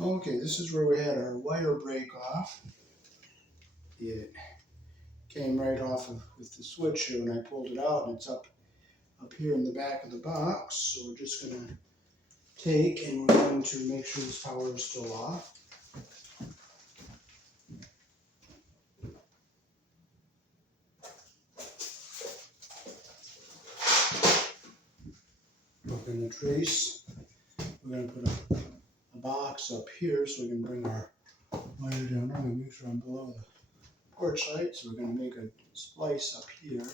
Okay, this is where we had our wire break off. It came right off with the switch here when I pulled it out, and it's up here in the back of the box. So we're just going to take and we're going to make sure this power is still off. We're going to trace. We're going to put a box up here so we can bring our wire down. I'm going to make sure I'm below the porch light, so we're going to make a splice up here.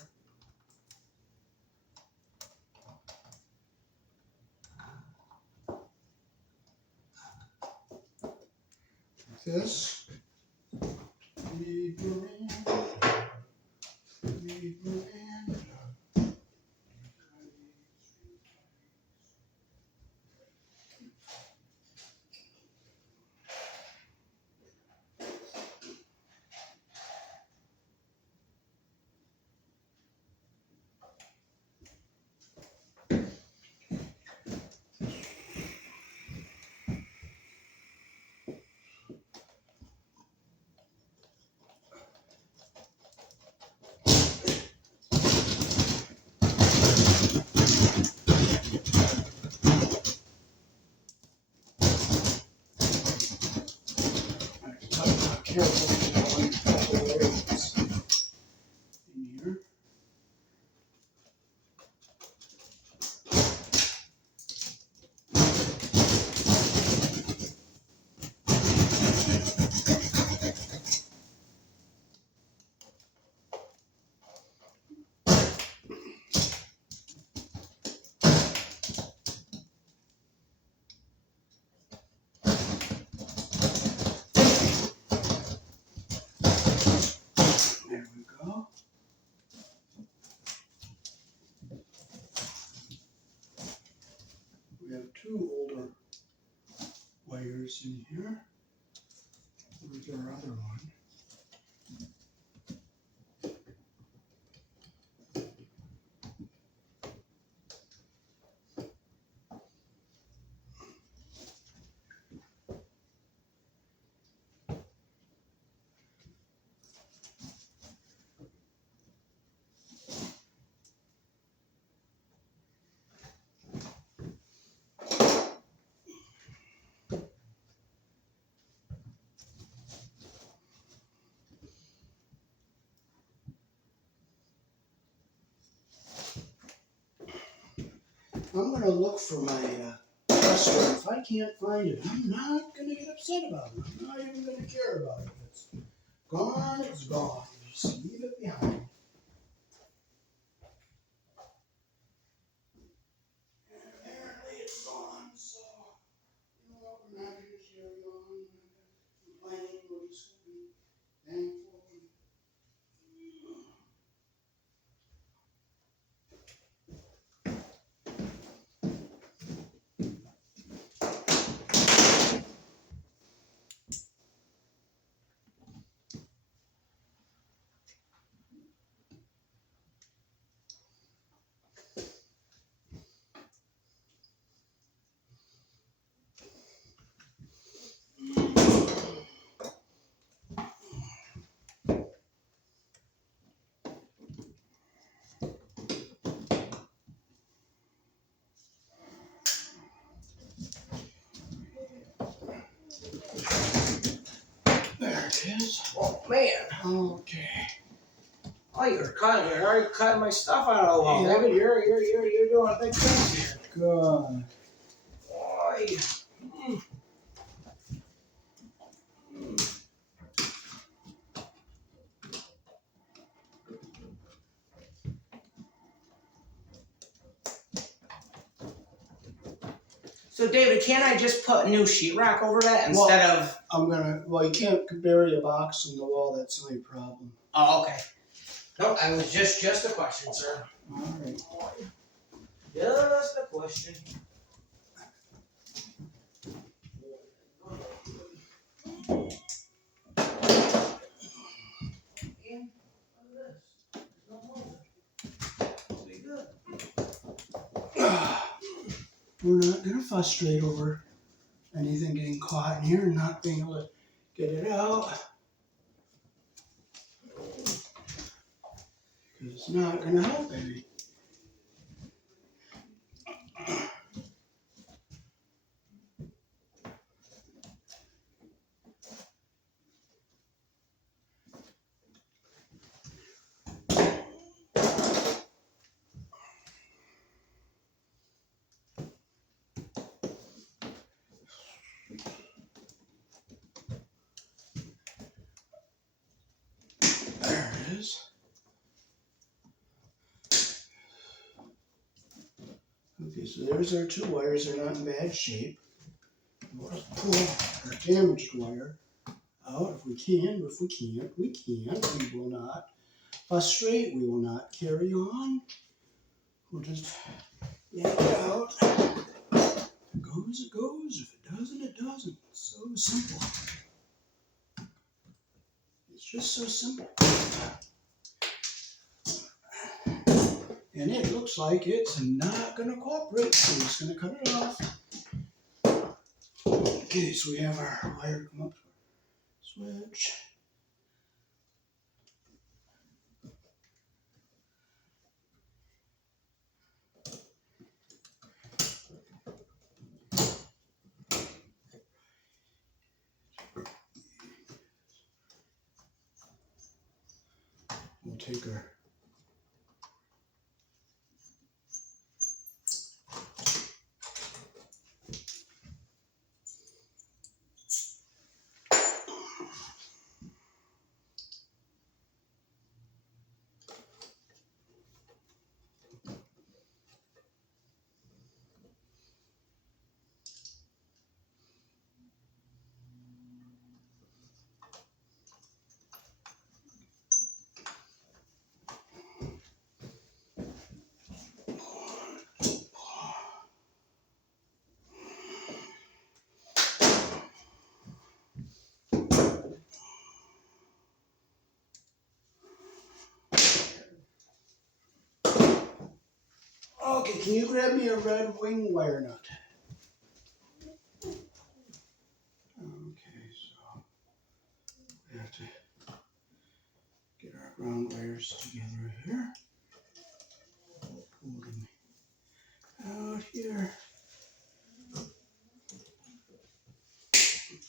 Like this. Read Miranda. Read Miranda. Carefully now and put the wires in here. There we go. We have two older wires in here. Where's our other one? I'm going to look for my tester. If I can't find it, I'm not going to get upset about it. I'm not even going to care about it. If it's gone, it's gone. Just leave it behind. And apparently it's gone, so you know what? We're not going to carry on. We're not complaining. We're just going to be thankful. There it is. Oh man. Okay. Oh, you're already cutting my stuff out of the wall. Yeah. David, you're doing a big thing here. Good. Boy. So David, can't I just put new sheetrock over that instead of? Well, you can't bury a box in the wall. That's the only problem. Oh, okay. No, I was just a question, sir. All right. Just a question. We're not going to frustrate over anything getting caught in here and not being able to get it out. Because it's not going to help any. There it is. Okay, so there's our two wires. They're not in bad shape. We'll just pull our damaged wire out if we can, but if we can't, we can't. We will not frustrate. We will not carry on. We'll just yank it out. If it goes, it goes. If it doesn't, it doesn't. It's so simple. It's just so simple. And it looks like it's not going to cooperate, so we're just going to cut it off. Okay, so we have our wire come up to our switch. We'll take our Okay, can you grab me a red wing wire nut? Okay, so we have to get our ground wires together here. Pull them out here.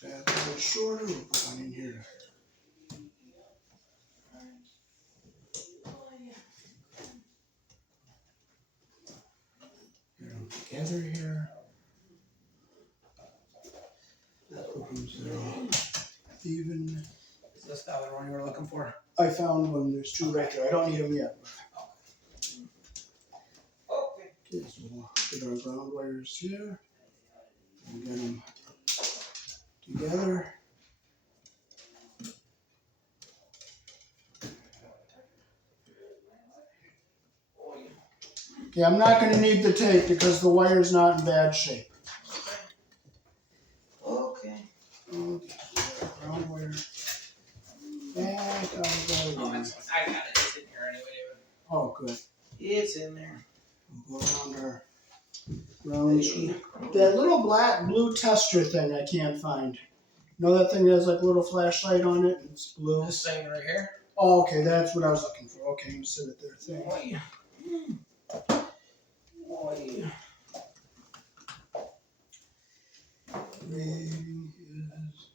Back a little shorter, we'll put one in here. Get them together here. Those are all even. Is this the other one you were looking for? I found one. There's two right there. I don't need them yet. Okay. Okay, so we'll get our ground wires here and get them together. Okay, I'm not going to need the tape because the wire's not in bad shape. Okay. Okay, so ground wire back out of the Oh, way. I got it. It's in here anyway, David. Oh, good. It's in there. We'll go around our ground screw. That little black blue tester thing I can't find. You know that thing that has like a little flashlight on it and it's blue? This thing right here. Oh, okay, that's what I was looking for. Okay, you said it there. Thing. Oh, yeah. Oh, yeah. Reading is.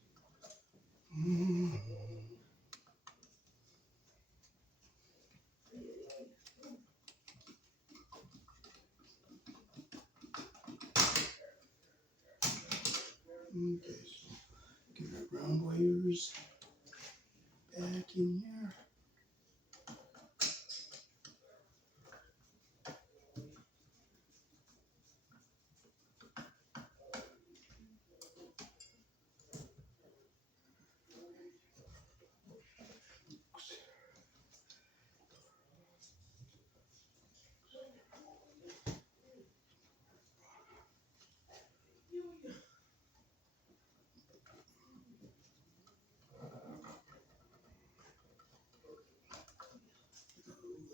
Okay, so get our ground wires back in here.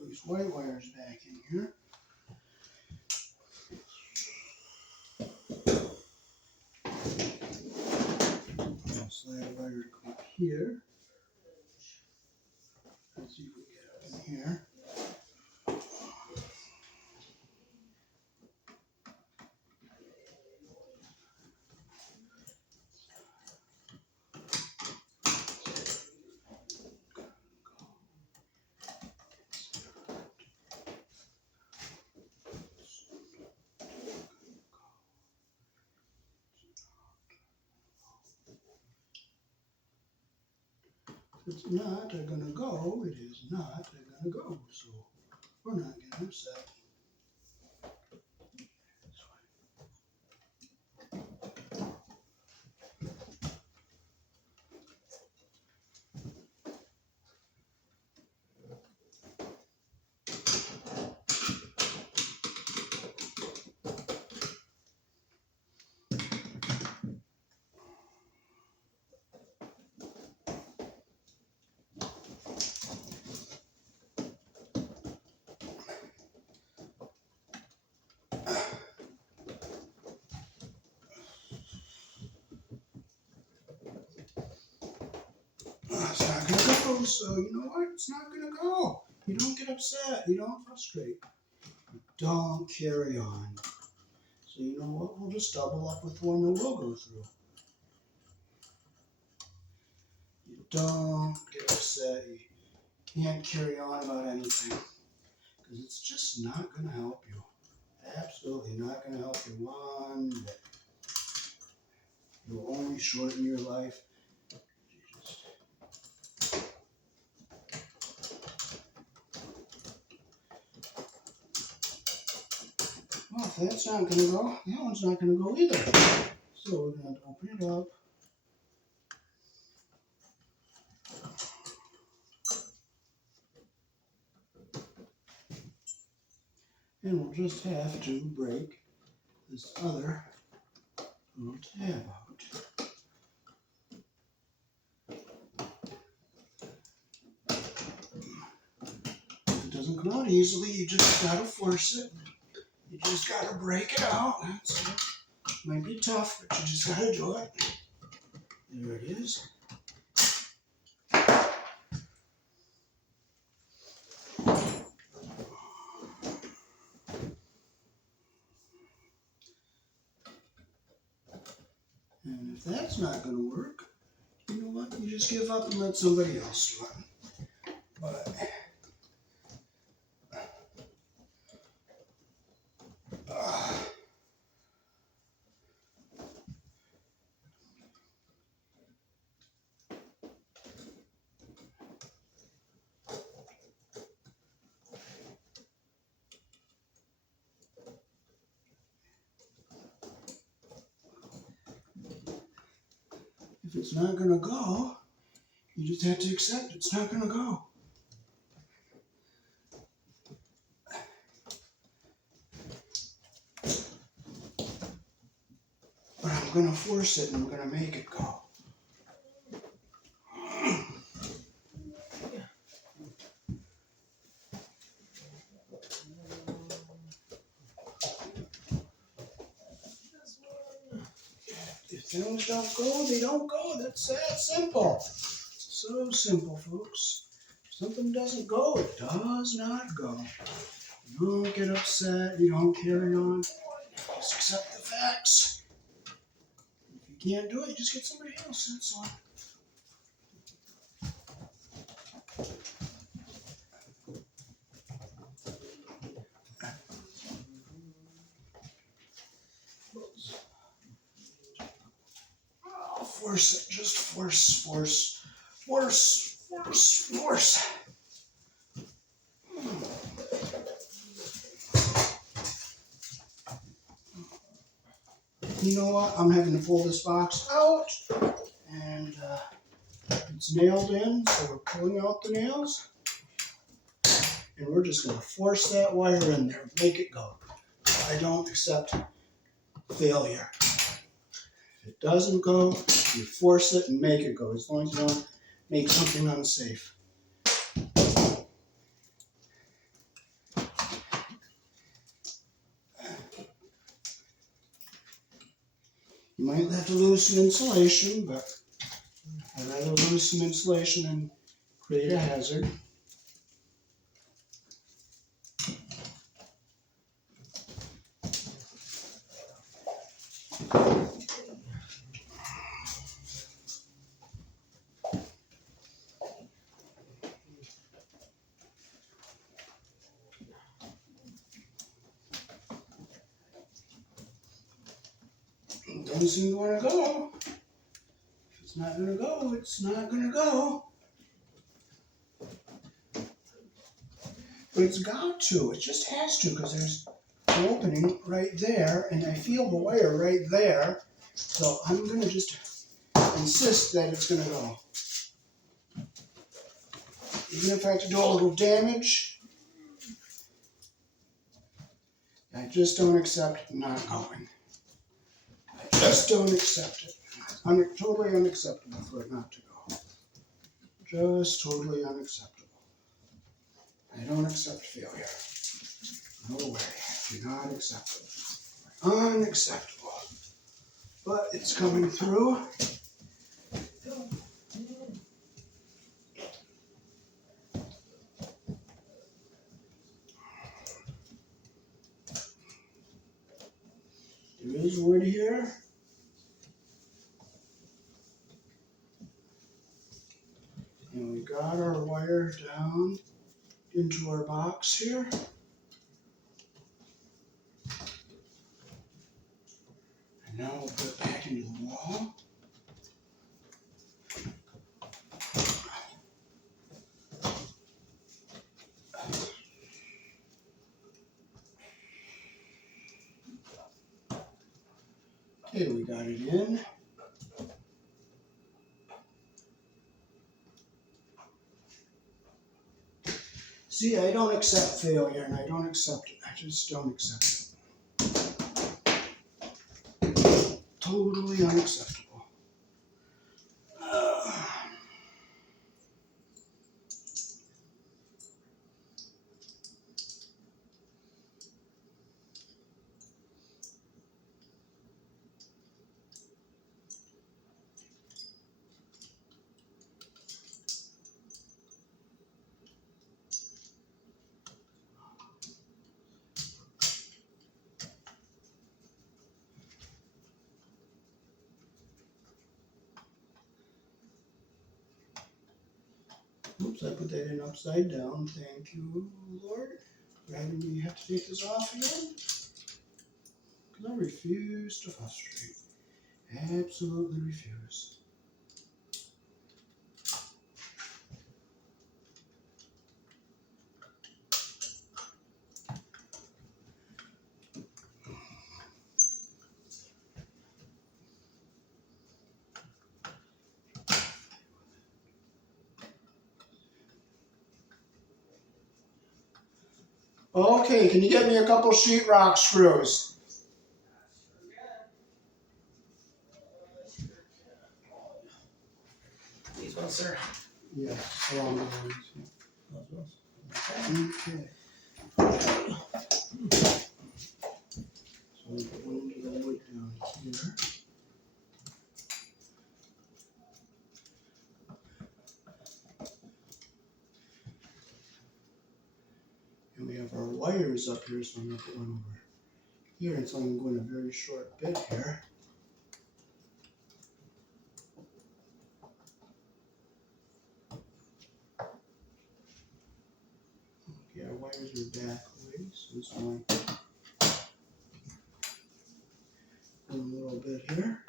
Those white wires back in here. here. Let's see if we get up in here. If it's not gonna go, it is not gonna go. So we're not getting upset. It's not gonna go, so you know what? It's not gonna go. You don't get upset. You don't frustrate. You don't carry on. So you know what? We'll just double up with one that will go through. You don't get upset. You can't carry on about anything. Because it's just not gonna help you. Absolutely not gonna help you one bit. You'll only shorten your life. Well, if that's not going to go, that one's not going to go either. So we're going to open it up. And we'll just have to break this other little tab out. If it doesn't come out easily, you just got to force it. You just got to break it out. That's it. Might be tough, but you just got to do it. There it is. And if that's not going to work, you know what? You just give up and let somebody else do it. But if it's not going to go, you just have to accept it's not going to go. But I'm going to force it and I'm going to make it go. If things don't go, they don't go. That's that simple. So simple, folks. If something doesn't go, it does not go. You don't get upset. You don't carry on. Just accept the facts. If you can't do it, you just get somebody else. That's all. Force it. Just force, force, force, force, force. You know what? I'm having to pull this box out, and it's nailed in, so we're pulling out the nails, and we're just going to force that wire in there, make it go. I don't accept failure. If it doesn't go, you force it and make it go, as long as you don't make something unsafe. You might have to loosen insulation, but I'd rather lose some insulation than create a hazard. It doesn't seem to want to go. If it's not going to go, it's not going to go. But it's got to. It just has to because there's an opening right there, and I feel the wire right there. So I'm going to just insist that it's going to go. Even if I have to do a little damage, I just don't accept not going. I just don't accept it. Totally unacceptable for it not to go. Just totally unacceptable. I don't accept failure. No way. Do not accept it. Unacceptable. But it's coming through. There is wood here. And we got our wire down into our box here. And now we'll put it back into the wall. Okay, we got it in. See, I don't accept failure, and I don't accept it. I just don't accept it. Totally unacceptable. Oops, I put that in upside down. Thank you, Lord, for having me have to take this off again. Because I refuse to frustrate. Absolutely refuse. Okay, can you get me a couple sheetrock screws? These ones, sir. Yeah, along the lines. Okay. So we put one into the wood down here. And we have our wires up here, so I'm going to put one over here. And so I'm going a very short bit here. Okay, our wires are back ways, so it's going a little bit here.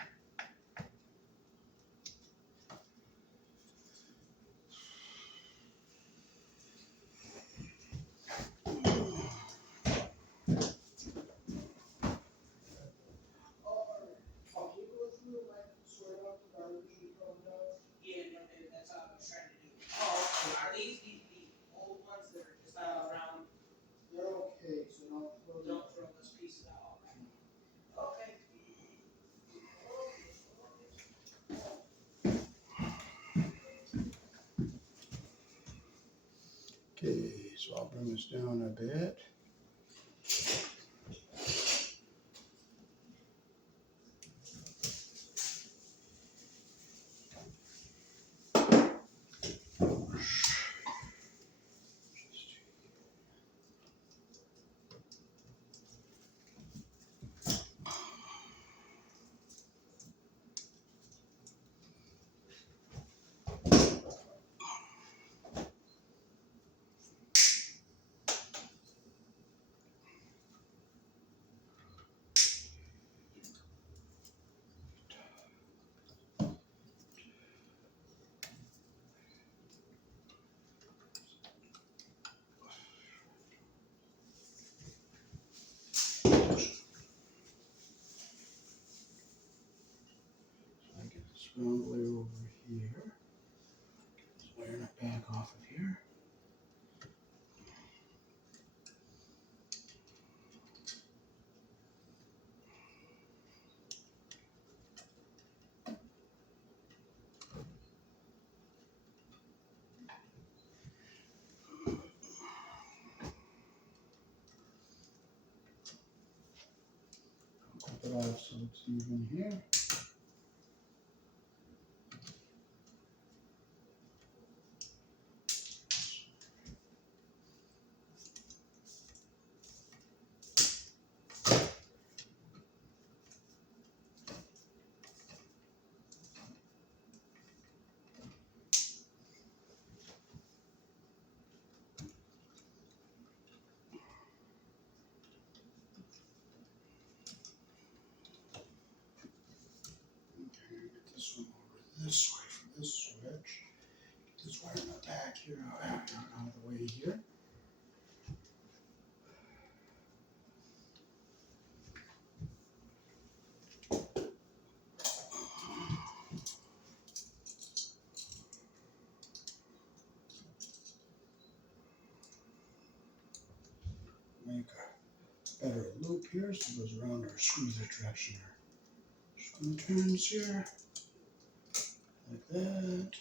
Yeah, that's what I was trying to do. Oh, okay. Are these the old ones that are just around? They're okay, so Don't throw those pieces out. Okay. Okay, so I'll bring this down a bit. the way over here. Just wiring it back off of here. Clip it off so it's even here. Get this one over this way for this switch. Get this wire in the back here, out of the way here. Make a better loop here so it goes around our screw the direction. Our screw turns here, like that.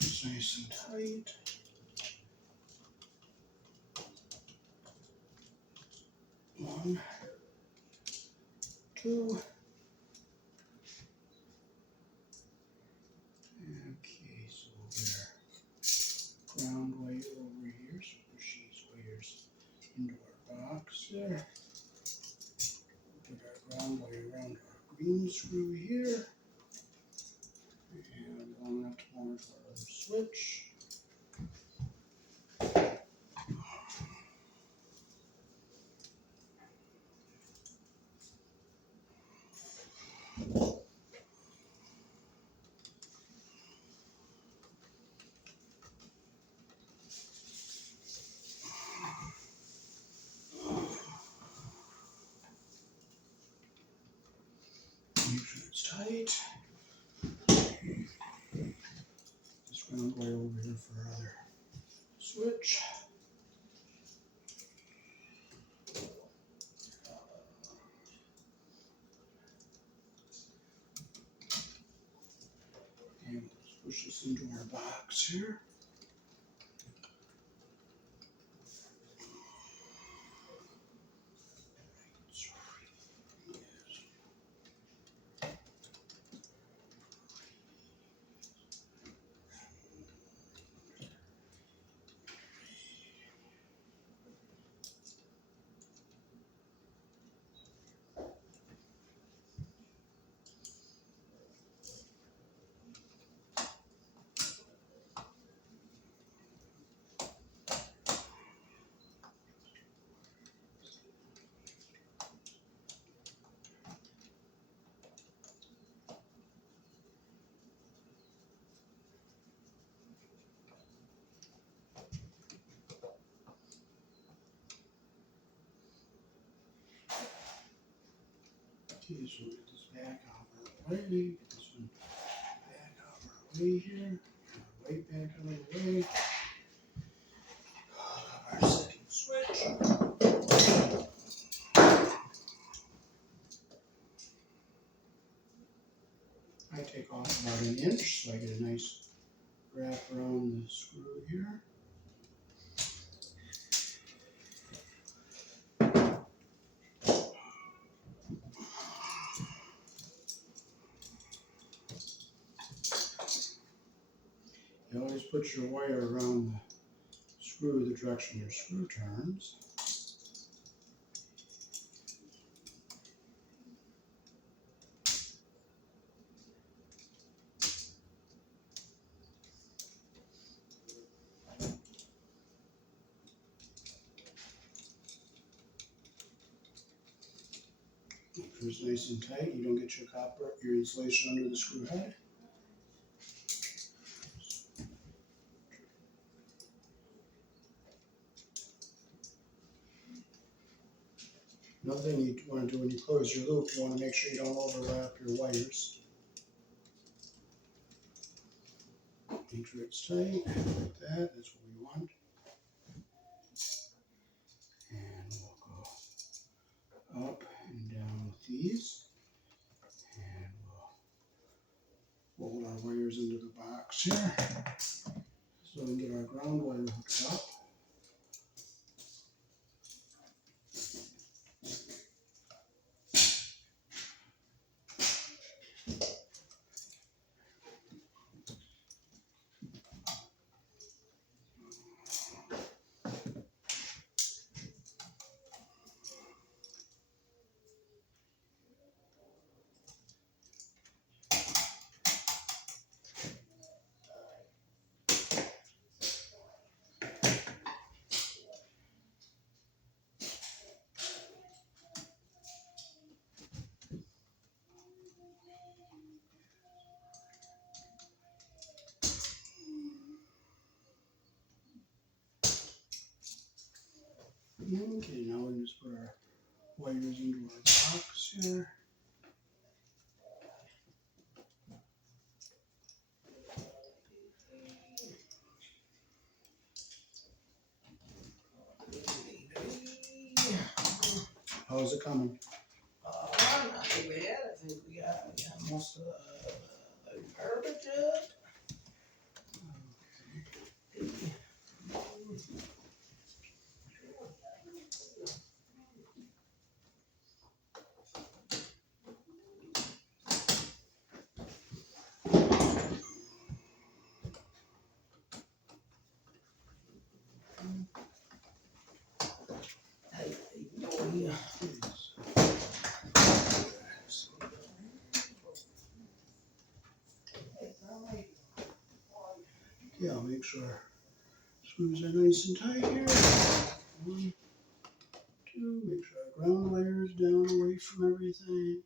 Just nice and tight. One, two. Okay, so we'll get our ground wire over here. So push these wires into our box there. We'll get our ground wire around our green screw here. And long enough to mount our other switch. Make sure it's tight. This ground wire over here for our other switch. And let's push this into our box here. Okay, so get this back out of our way. Get this one back out of our way here. Right back out of the way. Our second switch. I take off about an inch so I get a nice wrap around the screw here. put your wire around the screw the direction your screw turns. Make sure it's nice and tight. You don't get your insulation under the screw head. Another thing you want to do when you close your loop, you want to make sure you don't overlap your wires. Make sure it's tight, like that, that's what we want. And we'll go up and down with these. And we'll fold our wires into the box here, so we can get our ground wire hooked up. Okay, now we just put our wires into our box here. How's it coming? Not too bad. I think we got most of the garbage up. Yeah, I'll make sure screws are nice and tight here. 1, 2, make sure our ground wire is down away from everything.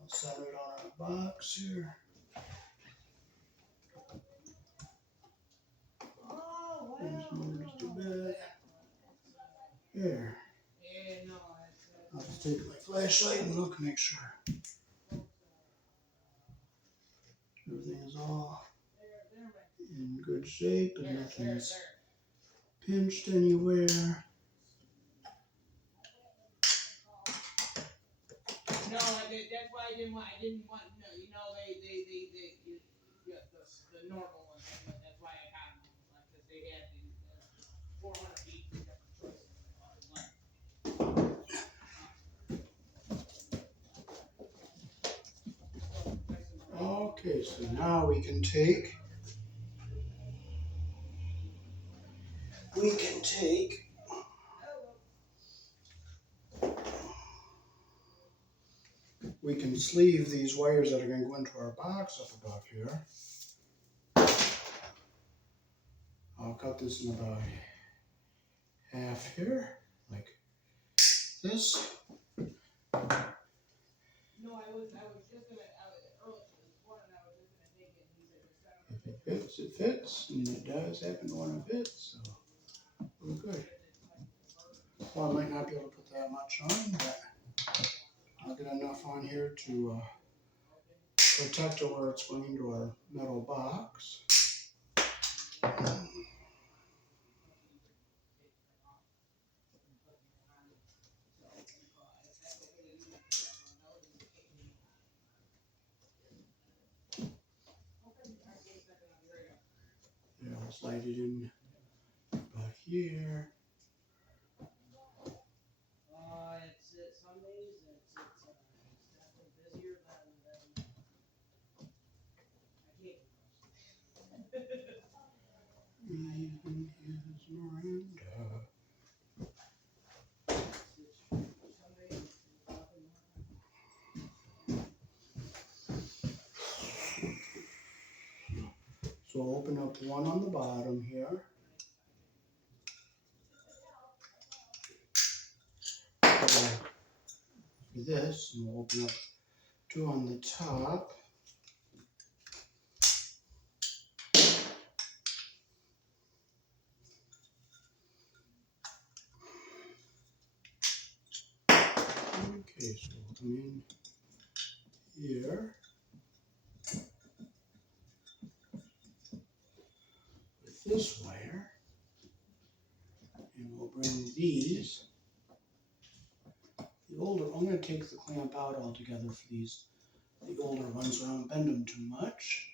I'll center it on our box here. There's more just a bit. There. I'll just take my flashlight and look, make sure everything is all in good shape and nothing's pinched anywhere. No, that's why I didn't want, you know, the normal ones, that's why I got them, like, cause they had the 400 feet different choices. Okay, so now we can take we can sleeve these wires that are going to go into our box up above here. I'll cut this in about half here, like this. No, I was just gonna, earlier this morning, I was just gonna take it, and he said, If it fits, it fits, and it does happen to want to fit, so we're good. Well, I might not be able to put that much on, but I'll get enough on here to protect it where it's going into our metal box. Yeah, I'll slide it in about here. it's some days, it's definitely busier than I can't. Miranda. So I'll open up one on the bottom here. For this, and we'll open up two on the top. Okay, so we'll come in here with this wire, and we'll bring these. The older, I'm going to take the clamp out altogether for these, the older ones, so I don't bend them too much.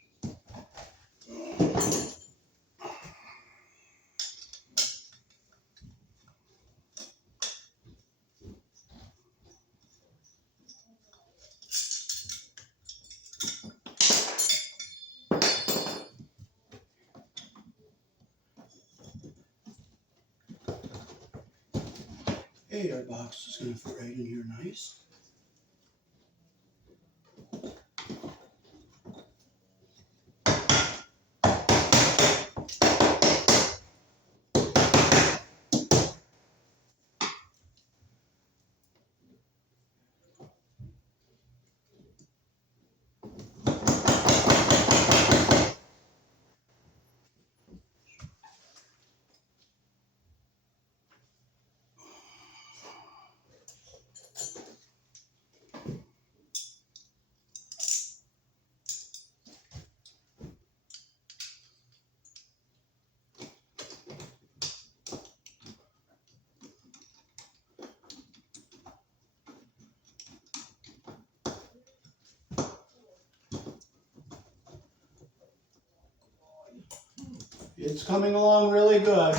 Hey, our box is going to fit right in here nice. It's coming along really good.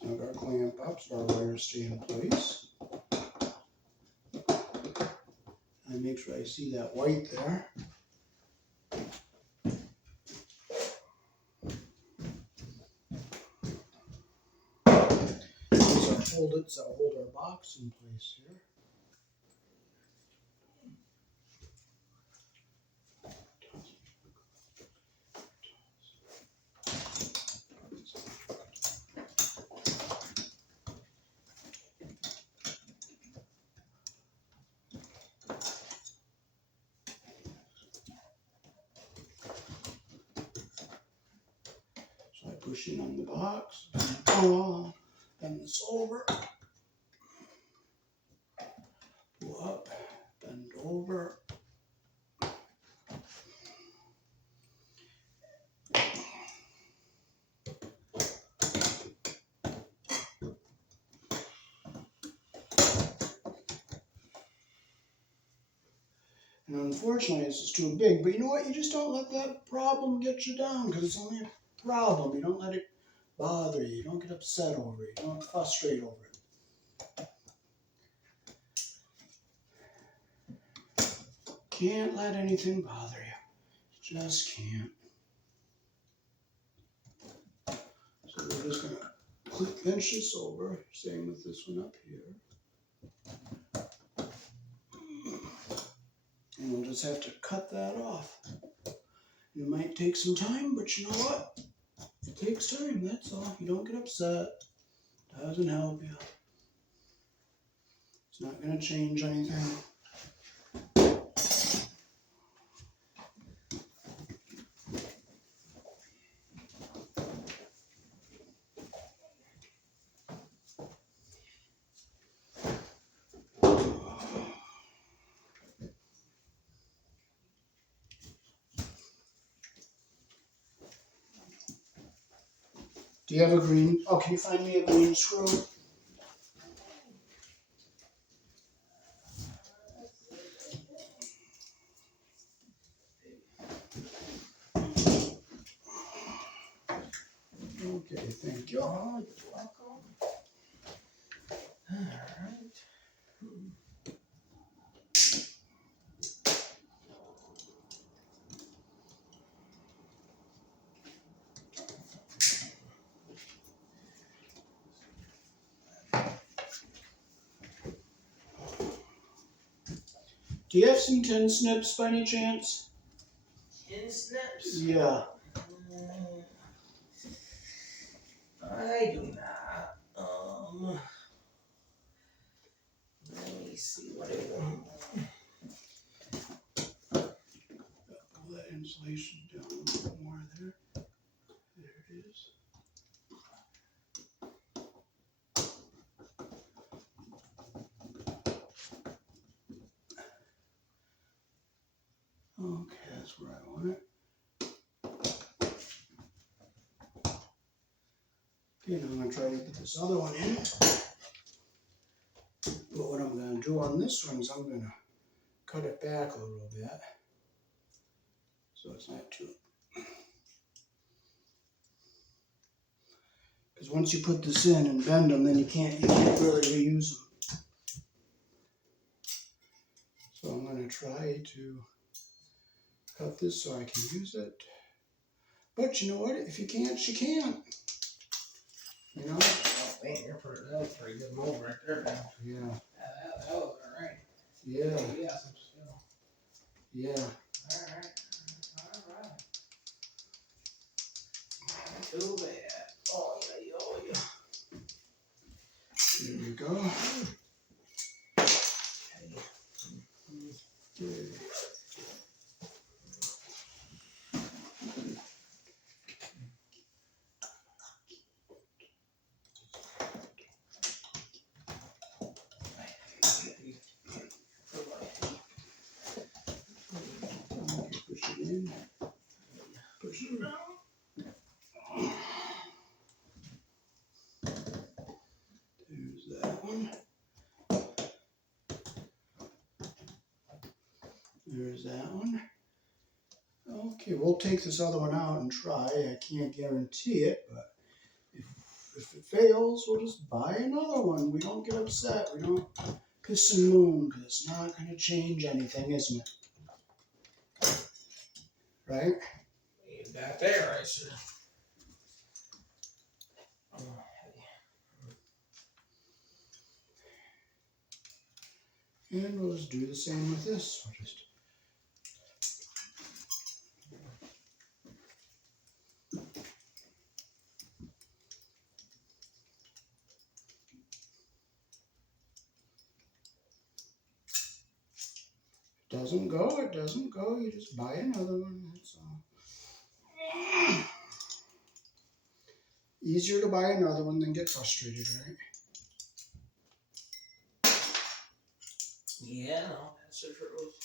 Snug our clamp up so our wires stay in place. And make sure I see that white there. So I'll hold our box in place here. So I push in on the box, bend this over, pull up, bend over. And unfortunately, this is too big, but you know what? You just don't let that problem get you down because it's only a problem. You don't let it bother you. You don't get upset over it. You don't frustrate over it. Can't let anything bother you. Just can't. So we're just going to clip pinch this over. Same with this one up here. And we'll just have to cut that off. It might take some time, but you know what? It takes time, that's all. You don't get upset. Doesn't help you. It's not going to change anything. Do you have a green? Oh, can you find me a green screw? Okay, thank you. Oh, you're welcome. Alright. Do you have some tin snips by any chance? Tin snips? Yeah. I do not. Let me see what it was. Pull that insulation down a little more there. There it is. Okay, that's where I want it. Okay, now I'm going to try to get this other one in. But what I'm going to do on this one is I'm going to cut it back a little bit. So it's not too... Because once you put this in and bend them, then you can't really reuse them. So I'm going to try to cut this so I can use it. But you know what? If you can't, you can't. You know? Oh, man, that was a pretty good mold right there now. Yeah. That was alright. Yeah. Yeah, some skill. Yeah. Alright. Not too bad. Oh, yeah. There we go. Okay. Push it in. Push it around. There's that one. There's that one. Okay, we'll take this other one out and try. I can't guarantee it, but if it fails, we'll just buy another one. We don't get upset. We don't piss and moon, because it's not going to change anything, isn't it? Right? You got that right, sir. And we'll just do the same with this. We'll just doesn't go, it doesn't go. You just buy another one. That's all. Easier to buy another one than get frustrated, right? Yeah, no, that's the truth.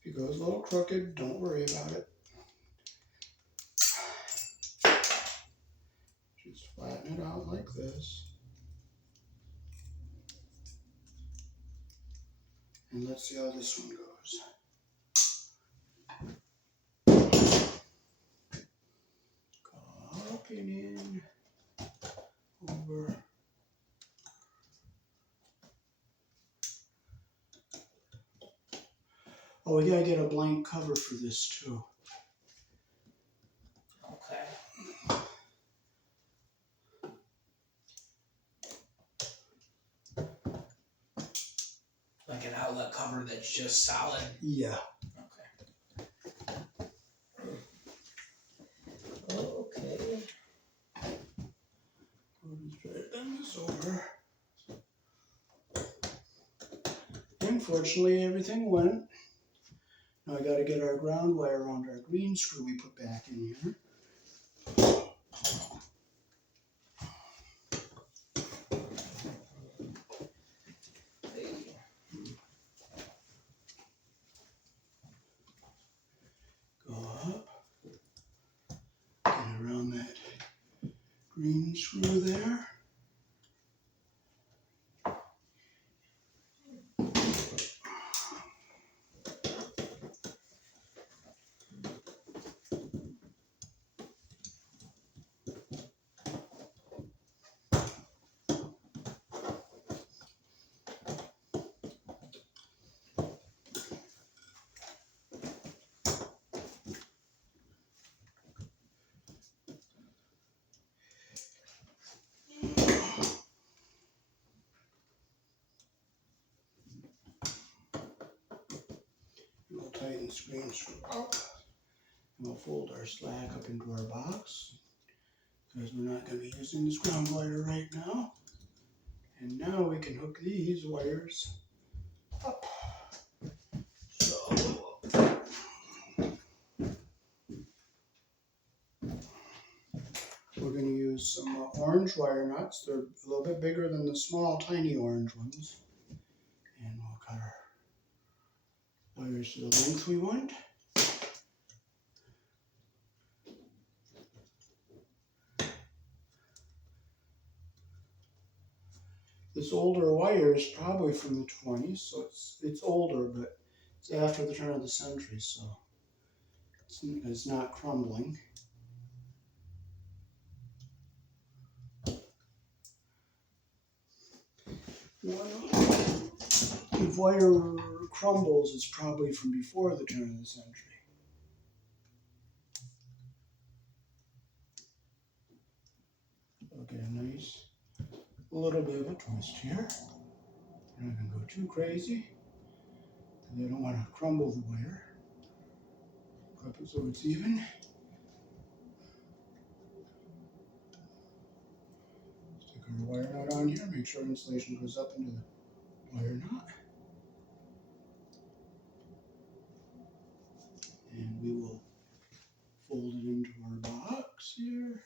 If it goes a little crooked, don't worry about it. Just flatten it out like this. And let's see how this one goes. Copying in over. Oh, we gotta get a blank cover for this too. Okay. Like an outlet cover that's just solid. Yeah. Okay. We'll just try to bend this over. Unfortunately, everything went. Now I gotta get our ground wire around our green screw we put back in here. green screw there. We'll tighten the screen screw up. And we'll fold our slack up into our box because we're not going to be using this ground wire right now. And now we can hook these wires up. So we're going to use some orange wire nuts. They're a little bit bigger than the small, tiny orange ones. And we'll cut our wires to the length we want. This older wire is probably from the 20s, so it's older, but it's after the turn of the century, so it's not crumbling. If wire crumbles, it's probably from before the turn of the century. I'll get a nice little bit of a twist here. You're not going to go too crazy, because I don't want to crumble the wire. Clip it so it's even. Stick our wire nut on here, make sure insulation goes up into the wire nut. And we will fold it into our box here,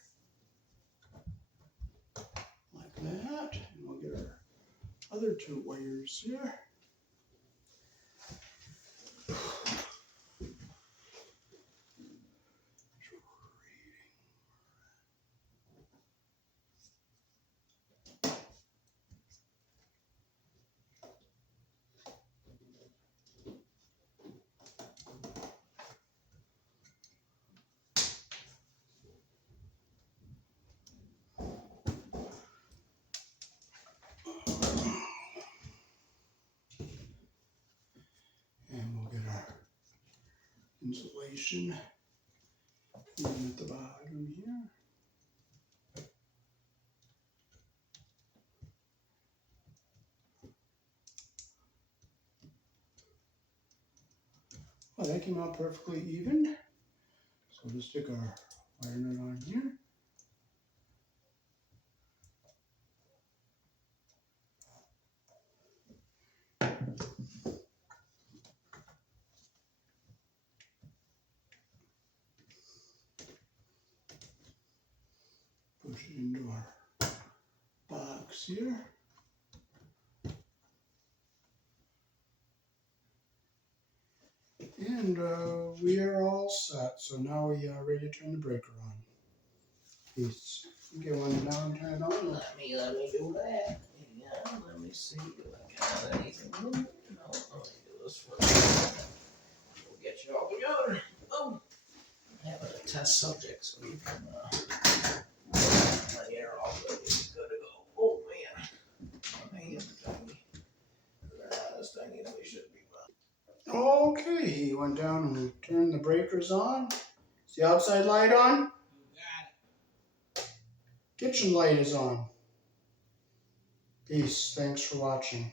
like that. And we'll get our other two wires here. And we'll get our insulation in at the bottom here. Well, that came out perfectly even. So we'll stick our wire nut on here. Push it into our box here. And we are all set. So now we are ready to turn the breaker on. Peace. Get one down, turn it on. Let me do that. Yeah, let me see if I can have anything. No, let me do this first. We'll get you all together. Oh, I have a test subject, so you can my air all good. It's good to go. Oh man, my hands are tiny. They're not as tiny as they should be. Okay, he went down and turned the breakers on. Is the outside light on? You got it. Kitchen light is on. Peace. Thanks for watching.